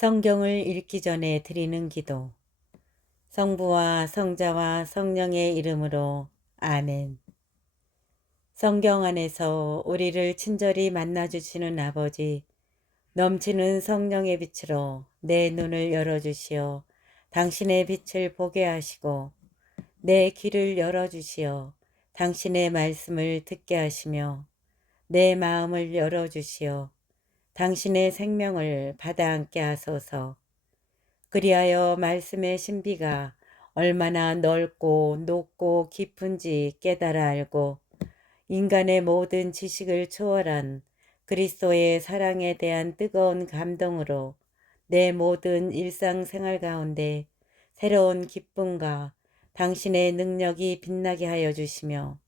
성경을 읽기 전에 드리는 기도. 성부와 성자와 성령의 이름으로 아멘. 성경 안에서 우리를 친절히 만나주시는 아버지, 넘치는 성령의 빛으로 내 눈을 열어주시어 당신의 빛을 보게 하시고, 내 귀를 열어주시어 당신의 말씀을 듣게 하시며, 내 마음을 열어주시어 당신의 생명을 받아 안게 하소서. 그리하여 말씀의 신비가 얼마나 넓고 높고 깊은지 깨달아 알고 인간의 모든 지식을 초월한 그리스도의 사랑에 대한 뜨거운 감동으로 내 모든 일상생활 가운데 새로운 기쁨과 당신의 능력이 빛나게 하여 주시며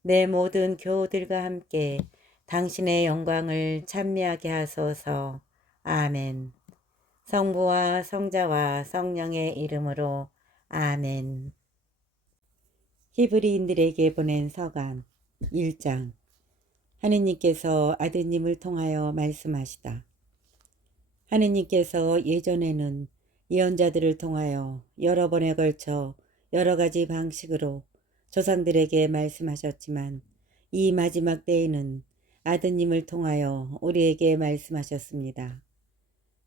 내 모든 교우들과 함께 당신의 영광을 찬미하게 하소서. 아멘. 성부와 성자와 성령의 이름으로 아멘. 히브리인들에게 보낸 서간 1장. 하느님께서 아드님을 통하여 말씀하시다. 하느님께서 예전에는 예언자들을 통하여 여러 번에 걸쳐 여러 가지 방식으로 조상들에게 말씀하셨지만 이 마지막 때에는 아드님을 통하여 우리에게 말씀하셨습니다.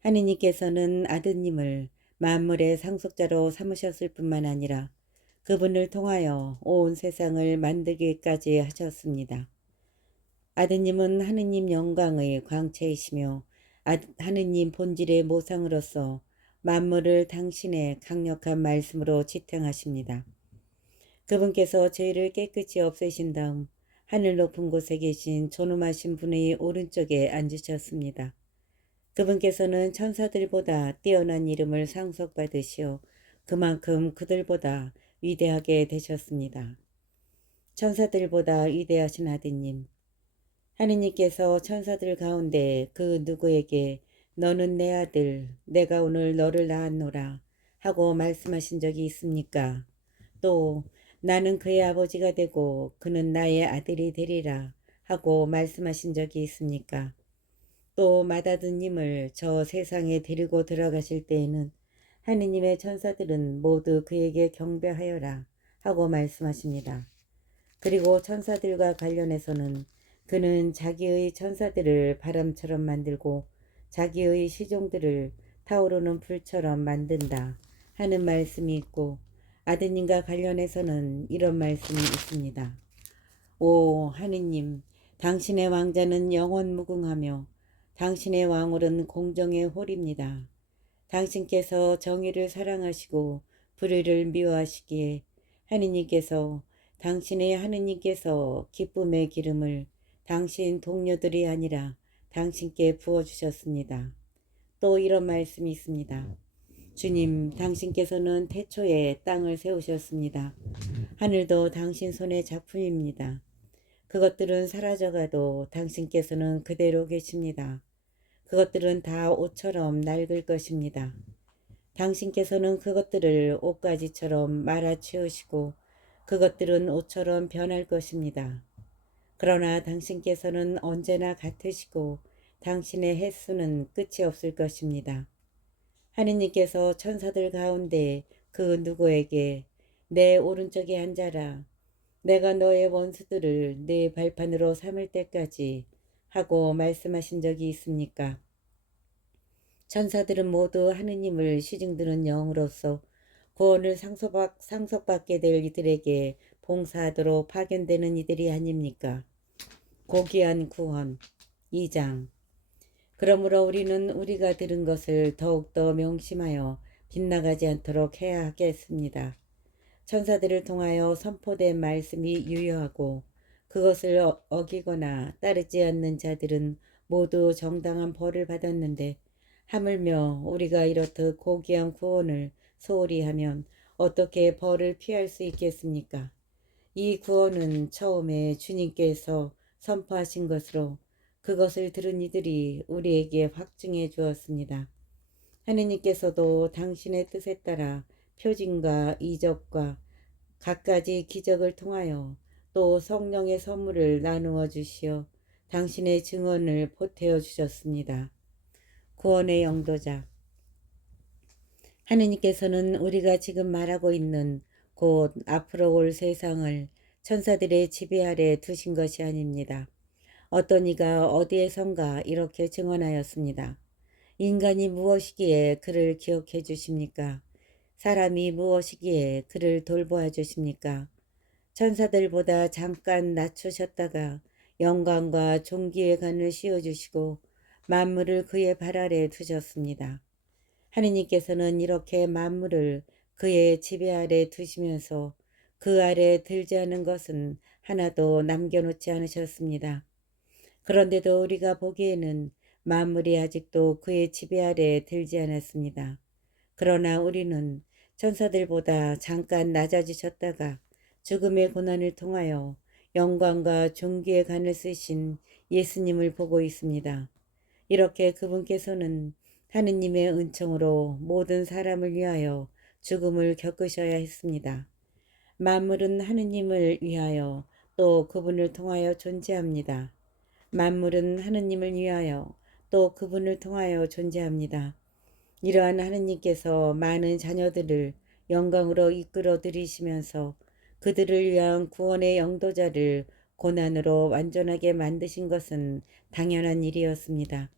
하느님께서는 아드님을 만물의 상속자로 삼으셨을 뿐만 아니라 그분을 통하여 온 세상을 만들기까지 하셨습니다. 아드님은 하느님 영광의 광채이시며 하느님 본질의 모상으로서 만물을 당신의 강력한 말씀으로 지탱하십니다. 그분께서 죄를 깨끗이 없애신 다음 하늘 높은 곳에 계신 존엄하신 분의 오른쪽에 앉으셨습니다. 그분께서는 천사들보다 뛰어난 이름을 상속받으시어 그만큼 그들보다 위대하게 되셨습니다. 천사들보다 위대하신 아드님, 하느님께서 천사들 가운데 그 누구에게 너는 내 아들, 내가 오늘 너를 낳았노라 하고 말씀하신 적이 있습니까? 또 나는 그의 아버지가 되고 그는 나의 아들이 되리라 하고 말씀하신 적이 있습니까? 또 맏아드님을 저 세상에 데리고 들어가실 때에는 하느님의 천사들은 모두 그에게 경배하여라 하고 말씀하십니다. 그리고 천사들과 관련해서는 그는 자기의 천사들을 바람처럼 만들고 자기의 시종들을 타오르는 불처럼 만든다 하는 말씀이 있고, 아드님과 관련해서는 이런 말씀이 있습니다. 오 하느님, 당신의 왕자는 영원 무궁하며 당신의 왕홀은 공정의 홀입니다. 당신께서 정의를 사랑하시고 불의를 미워하시기에 하느님께서 기쁨의 기름을 당신 동료들이 아니라 당신께 부어주셨습니다. 또 이런 말씀이 있습니다. 주님, 당신께서는 태초에 땅을 세우셨습니다. 하늘도 당신 손의 작품입니다. 그것들은 사라져가도 당신께서는 그대로 계십니다. 그것들은 다 옷처럼 낡을 것입니다. 당신께서는 그것들을 옷가지처럼 말아치우시고 그것들은 옷처럼 변할 것입니다. 그러나 당신께서는 언제나 같으시고 당신의 횟수는 끝이 없을 것입니다. 하느님께서 천사들 가운데 그 누구에게 내 오른쪽에 앉아라, 내가 너의 원수들을 내 발판으로 삼을 때까지 하고 말씀하신 적이 있습니까? 천사들은 모두 하느님을 시중드는 영으로서 구원을 상속받게 될 이들에게 봉사하도록 파견되는 이들이 아닙니까? 고귀한 구원 2장. 그러므로 우리는 우리가 들은 것을 더욱더 명심하여 빗나가지 않도록 해야 하겠습니다. 천사들을 통하여 선포된 말씀이 유효하고 그것을 어기거나 따르지 않는 자들은 모두 정당한 벌을 받았는데, 하물며 우리가 이렇듯 고귀한 구원을 소홀히 하면 어떻게 벌을 피할 수 있겠습니까? 이 구원은 처음에 주님께서 선포하신 것으로 그것을 들은 이들이 우리에게 확증해 주었습니다. 하느님께서도 당신의 뜻에 따라 표징과 이적과 갖가지 기적을 통하여 또 성령의 선물을 나누어 주시어 당신의 증언을 보태어 주셨습니다. 구원의 영도자. 하느님께서는 우리가 지금 말하고 있는 곧 앞으로 올 세상을 천사들의 지배 아래 두신 것이 아닙니다. 어떤 이가 어디에선가 이렇게 증언하였습니다. 인간이 무엇이기에 그를 기억해 주십니까? 사람이 무엇이기에 그를 돌보아 주십니까? 천사들보다 잠깐 낮추셨다가 영광과 존귀의 관을 씌워주시고 만물을 그의 발 아래 두셨습니다. 하느님께서는 이렇게 만물을 그의 지배 아래 두시면서 그 아래 들지 않은 것은 하나도 남겨놓지 않으셨습니다. 그런데도 우리가 보기에는 만물이 아직도 그의 지배 아래 들지 않았습니다. 그러나 우리는 천사들보다 잠깐 낮아지셨다가 죽음의 고난을 통하여 영광과 존귀의 간을 쓰신 예수님을 보고 있습니다. 이렇게 그분께서는 하느님의 은총으로 모든 사람을 위하여 죽음을 겪으셔야 했습니다. 만물은 하느님을 위하여 또 그분을 통하여 존재합니다. 만물은 하느님을 위하여 또 그분을 통하여 존재합니다. 이러한 하느님께서 많은 자녀들을 영광으로 이끌어 들이시면서 그들을 위한 구원의 영도자를 고난으로 완전하게 만드신 것은 당연한 일이었습니다.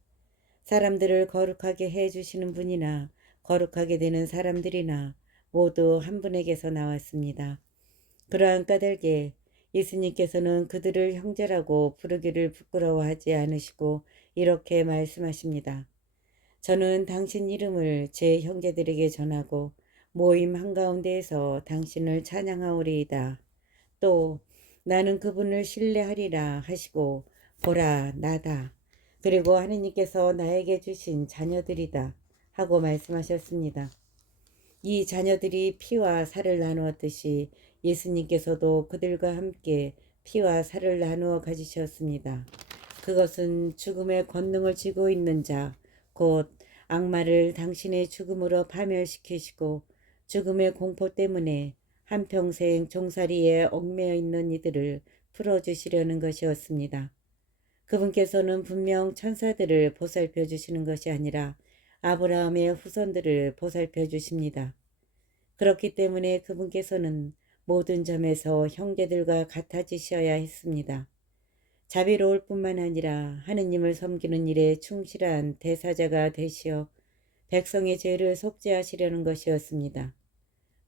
사람들을 거룩하게 해주시는 분이나 거룩하게 되는 사람들이나 모두 한 분에게서 나왔습니다. 그러한 까닭에 예수님께서는 그들을 형제라고 부르기를 부끄러워하지 않으시고 이렇게 말씀하십니다. 저는 당신 이름을 제 형제들에게 전하고 모임 한가운데에서 당신을 찬양하오리이다. 또 나는 그분을 신뢰하리라 하시고 보라 나다. 그리고 하느님께서 나에게 주신 자녀들이다 하고 말씀하셨습니다. 이 자녀들이 피와 살을 나누었듯이 예수님께서도 그들과 함께 피와 살을 나누어 가지셨습니다. 그것은 죽음의 권능을 쥐고 있는 자, 곧 악마를 당신의 죽음으로 파멸시키시고 죽음의 공포 때문에 한평생 종살이에 얽매여 있는 이들을 풀어주시려는 것이었습니다. 그분께서는 분명 천사들을 보살펴 주시는 것이 아니라 아브라함의 후손들을 보살펴 주십니다. 그렇기 때문에 그분께서는 모든 점에서 형제들과 같아지셔야 했습니다. 자비로울 뿐만 아니라 하느님을 섬기는 일에 충실한 대사자가 되시어 백성의 죄를 속죄하시려는 것이었습니다.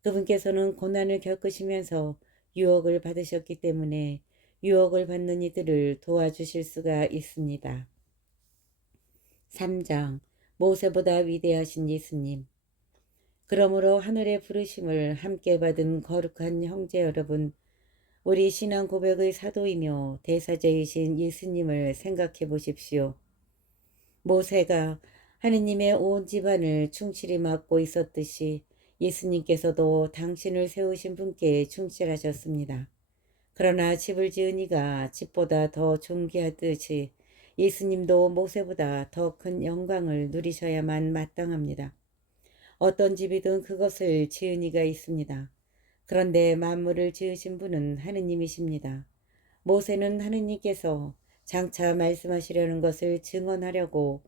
그분께서는 고난을 겪으시면서 유혹을 받으셨기 때문에 유혹을 받는 이들을 도와주실 수가 있습니다. 3장 모세보다 위대하신 예수님. 그러므로 하늘의 부르심을 함께 받은 거룩한 형제 여러분, 우리 신앙 고백의 사도이며 대사자이신 예수님을 생각해 보십시오. 모세가 하느님의 온 집안을 충실히 맡고 있었듯이 예수님께서도 당신을 세우신 분께 충실하셨습니다. 그러나 집을 지은 이가 집보다 더 존귀하듯이 예수님도 모세보다 더 큰 영광을 누리셔야만 마땅합니다. 어떤 집이든 그것을 지은 이가 있습니다. 그런데 만물을 지으신 분은 하느님이십니다. 모세는 하느님께서 장차 말씀하시려는 것을 증언하려고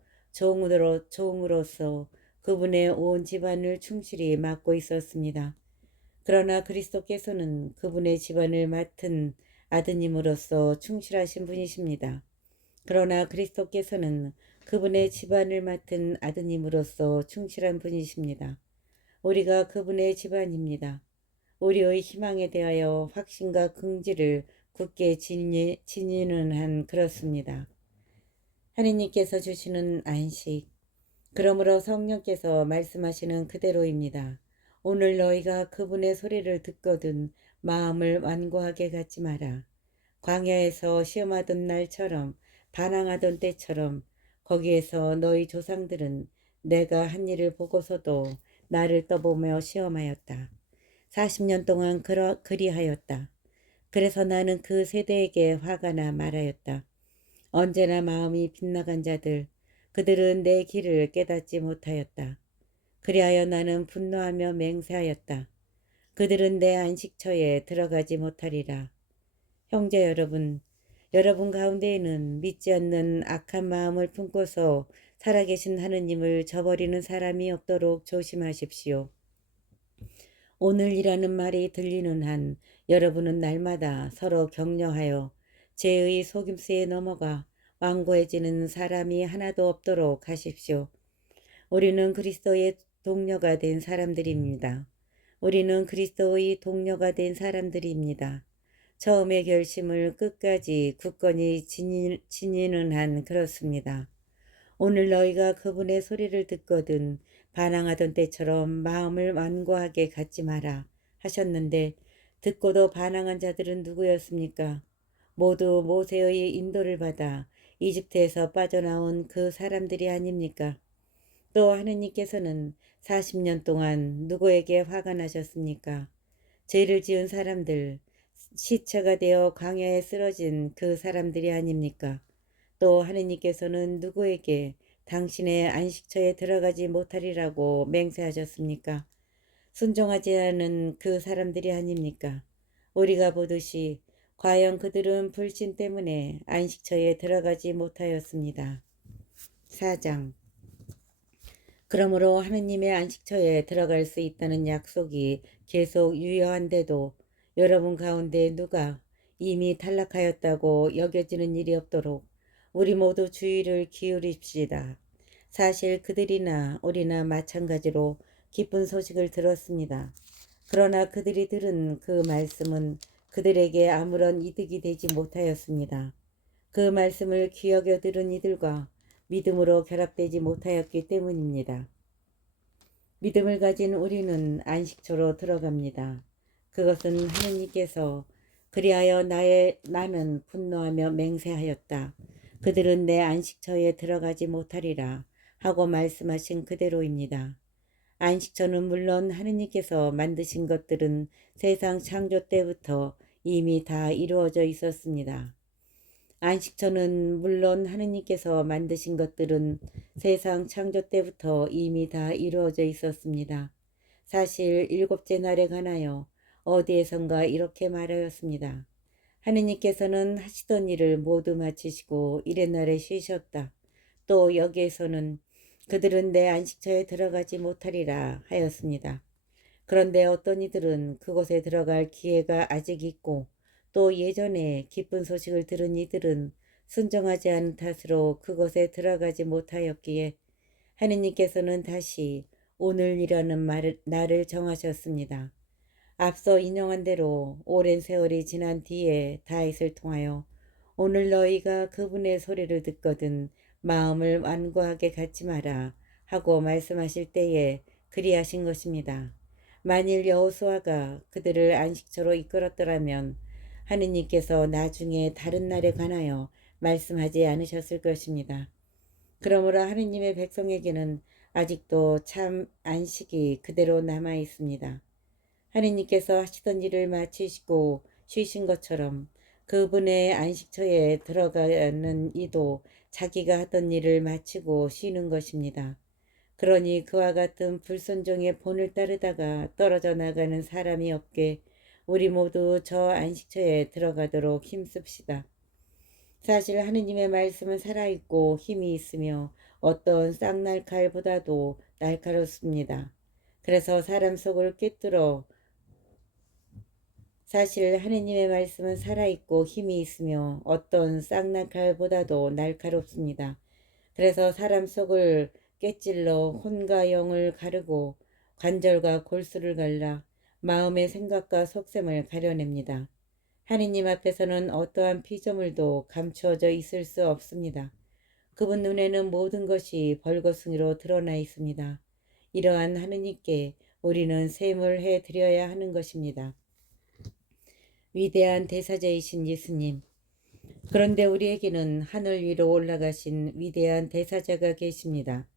종으로서 그분의 온 집안을 충실히 맡고 있었습니다. 그러나 그리스도께서는 그분의 집안을 맡은 아드님으로서 충실하신 분이십니다. 그러나 그리스도께서는 그분의 집안을 맡은 아드님으로서 충실한 분이십니다. 우리가 그분의 집안입니다. 우리의 희망에 대하여 확신과 긍지를 굳게 지니는 한 그렇습니다. 하느님께서 주시는 안식. 그러므로 성령께서 말씀하시는 그대로입니다. 오늘 너희가 그분의 소리를 듣거든 마음을 완고하게 갖지 마라. 광야에서 시험하던 날처럼 반항하던 때처럼 거기에서 너희 조상들은 내가 한 일을 보고서도 나를 떠보며 시험하였다. 40년 동안 그리하였다. 그래서 나는 그 세대에게 화가 나 말하였다. 언제나 마음이 빗나간 자들, 그들은 내 길을 깨닫지 못하였다. 그리하여 나는 분노하며 맹세하였다. 그들은 내 안식처에 들어가지 못하리라. 형제 여러분, 여러분 가운데에는 믿지 않는 악한 마음을 품고서 살아계신 하느님을 저버리는 사람이 없도록 조심하십시오. 오늘이라는 말이 들리는 한 여러분은 날마다 서로 격려하여 죄의 속임수에 넘어가 완고해지는 사람이 하나도 없도록 하십시오. 우리는 그리스도의 동료가 된 사람들입니다. 우리는 그리스도의 동료가 된 사람들입니다. 처음의 결심을 끝까지 굳건히 지니는 한 그렇습니다. 오늘 너희가 그분의 소리를 듣거든 반항하던 때처럼 마음을 완고하게 갖지 마라 하셨는데 듣고도 반항한 자들은 누구였습니까? 모두 모세의 인도를 받아 이집트에서 빠져나온 그 사람들이 아닙니까? 또 하느님께서는 40년 동안 누구에게 화가 나셨습니까? 죄를 지은 사람들, 시체가 되어 광야에 쓰러진 그 사람들이 아닙니까? 또 하느님께서는 누구에게 당신의 안식처에 들어가지 못하리라고 맹세하셨습니까? 순종하지 않은 그 사람들이 아닙니까? 우리가 보듯이 과연 그들은 불신 때문에 안식처에 들어가지 못하였습니다. 4장. 그러므로 하느님의 안식처에 들어갈 수 있다는 약속이 계속 유효한데도 여러분 가운데 누가 이미 탈락하였다고 여겨지는 일이 없도록 우리 모두 주의를 기울입시다. 사실 그들이나 우리나 마찬가지로 기쁜 소식을 들었습니다. 그러나 그들이 들은 그 말씀은 그들에게 아무런 이득이 되지 못하였습니다. 그 말씀을 귀여겨 들은 이들과 믿음으로 결합되지 못하였기 때문입니다. 믿음을 가진 우리는 안식처로 들어갑니다. 그것은 하느님께서 그리하여 나는 분노하며 맹세하였다. 그들은 내 안식처에 들어가지 못하리라 하고 말씀하신 그대로입니다. 안식처는 물론 하느님께서 만드신 것들은 세상 창조 때부터 이미 다 이루어져 있었습니다. 안식처는 물론 하느님께서 만드신 것들은 세상 창조 때부터 이미 다 이루어져 있었습니다. 사실 일곱째 날에 관하여 어디에선가 이렇게 말하였습니다. 하느님께서는 하시던 일을 모두 마치시고 이튿날에 쉬셨다. 또 여기에서는 그들은 내 안식처에 들어가지 못하리라 하였습니다. 그런데 어떤 이들은 그곳에 들어갈 기회가 아직 있고 또 예전에 기쁜 소식을 들은 이들은 순종하지 않은 탓으로 그곳에 들어가지 못하였기에 하느님께서는 다시 오늘이라는 날을 정하셨습니다. 앞서 인용한 대로 오랜 세월이 지난 뒤에 다윗을 통하여 오늘 너희가 그분의 소리를 듣거든 마음을 완고하게 갖지 마라 하고 말씀하실 때에 그리하신 것입니다. 만일 여호수아가 그들을 안식처로 이끌었더라면 하느님께서 나중에 다른 날에 관하여 말씀하지 않으셨을 것입니다. 그러므로 하느님의 백성에게는 아직도 참 안식이 그대로 남아 있습니다. 하느님께서 하시던 일을 마치시고 쉬신 것처럼 그분의 안식처에 들어가는 이도 자기가 하던 일을 마치고 쉬는 것입니다. 그러니 그와 같은 불순종의 본을 따르다가 떨어져 나가는 사람이 없게 우리 모두 저 안식처에 들어가도록 힘씁시다. 사실 하느님의 말씀은 살아있고 힘이 있으며 어떤 쌍날칼보다도 날카롭습니다. 그래서 사람 속을 꿰뚫어 사실 하느님의 말씀은 살아있고 힘이 있으며 어떤 쌍날칼보다도 날카롭습니다. 그래서 사람 속을 꿰찔러 혼과 영을 가르고 관절과 골수를 갈라 마음의 생각과 속셈을 가려냅니다. 하느님 앞에서는 어떠한 피조물도 감추어져 있을 수 없습니다. 그분 눈에는 모든 것이 벌거숭이로 드러나 있습니다. 이러한 하느님께 우리는 샘을 드려야 하는 것입니다. 위대한 대사자이신 예수님, 그런데 우리에게는 하늘 위로 올라가신 위대한 대사자가 계십니다.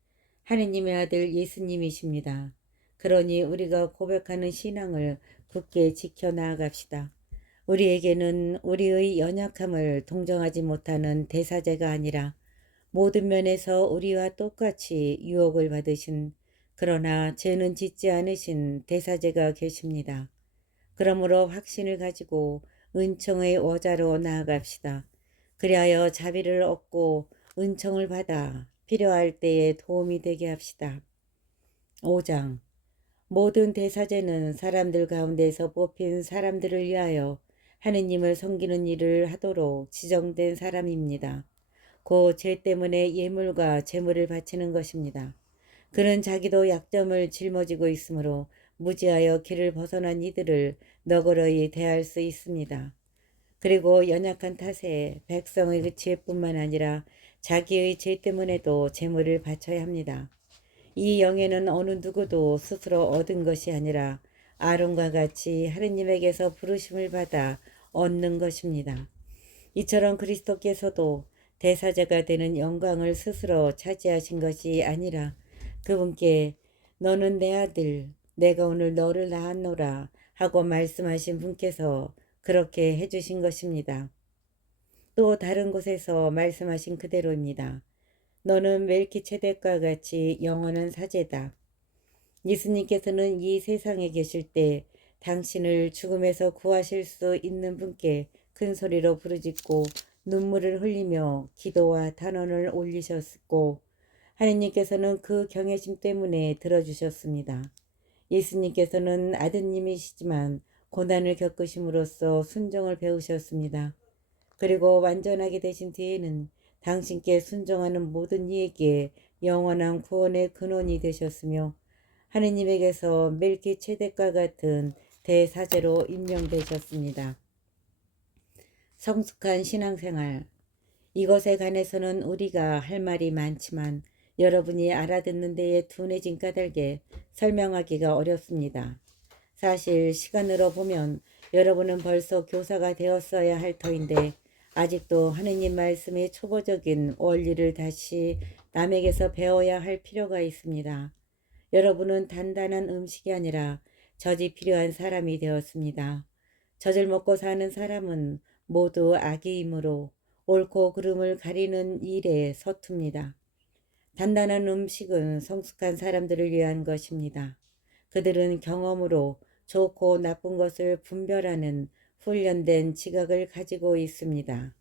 하느님의 아들 예수님이십니다. 그러니 우리가 고백하는 신앙을 굳게 지켜나갑시다. 우리에게는 우리의 연약함을 동정하지 못하는 대사자가 아니라 모든 면에서 우리와 똑같이 유혹을 받으신 그러나 죄는 짓지 않으신 대사자가 계십니다. 그러므로 확신을 가지고 은총의 원자로 나아갑시다. 그리하여 자비를 얻고 은총을 받아 필요할 때에 도움이 되게 합시다. 5장. 모든 대사제는 사람들 가운데서 뽑힌 사람들을 위하여 하느님을 섬기는 일을 하도록 지정된 사람입니다. 그 죄 때문에 예물과 제물을 바치는 것입니다. 그는 자기도 약점을 짊어지고 있으므로 무지하여 길을 벗어난 이들을 너그러이 대할 수 있습니다. 그리고 연약한 탓에 백성의 그 죄뿐만 아니라 자기의 죄 때문에도 제물을 바쳐야 합니다. 이 영예는 어느 누구도 스스로 얻은 것이 아니라 아론과 같이 하느님에게서 부르심을 받아 얻는 것입니다. 이처럼 그리스도께서도 대사자가 되는 영광을 스스로 차지하신 것이 아니라 그분께 너는 내 아들, 내가 오늘 너를 낳았노라 하고 말씀하신 분께서 그렇게 해주신 것입니다. 또 다른 곳에서 말씀하신 그대로입니다. 너는 멜키체덱과 같이 영원한 사제다. 예수님께서는 이 세상에 계실 때 당신을 죽음에서 구하실 수 있는 분께 큰 소리로 부르짖고 눈물을 흘리며 기도와 단언을 올리셨고 하느님께서는 그 경외심 때문에 들어주셨습니다. 예수님께서는 아드님이시지만 고난을 겪으심으로써 순종을 배우셨습니다. 그리고 완전하게 되신 뒤에는 당신께 순종하는 모든 이에게 영원한 구원의 근원이 되셨으며 하느님에게서 멜키체덱과 같은 대사제로 임명되셨습니다. 성숙한 신앙생활. 이것에 관해서는 우리가 할 말이 많지만 여러분이 알아듣는 데에 둔해진 까닭에 설명하기가 어렵습니다. 사실 시간으로 보면 여러분은 벌써 교사가 되었어야 할 터인데 아직도 하느님 말씀의 초보적인 원리를 다시 남에게서 배워야 할 필요가 있습니다. 여러분은 단단한 음식이 아니라 젖이 필요한 사람이 되었습니다. 젖을 먹고 사는 사람은 모두 악이이므로 옳고 그름을 가리는 일에 서툽니다. 단단한 음식은 성숙한 사람들을 위한 것입니다. 그들은 경험으로 좋고 나쁜 것을 분별하는 훈련된 지각을 가지고 있습니다.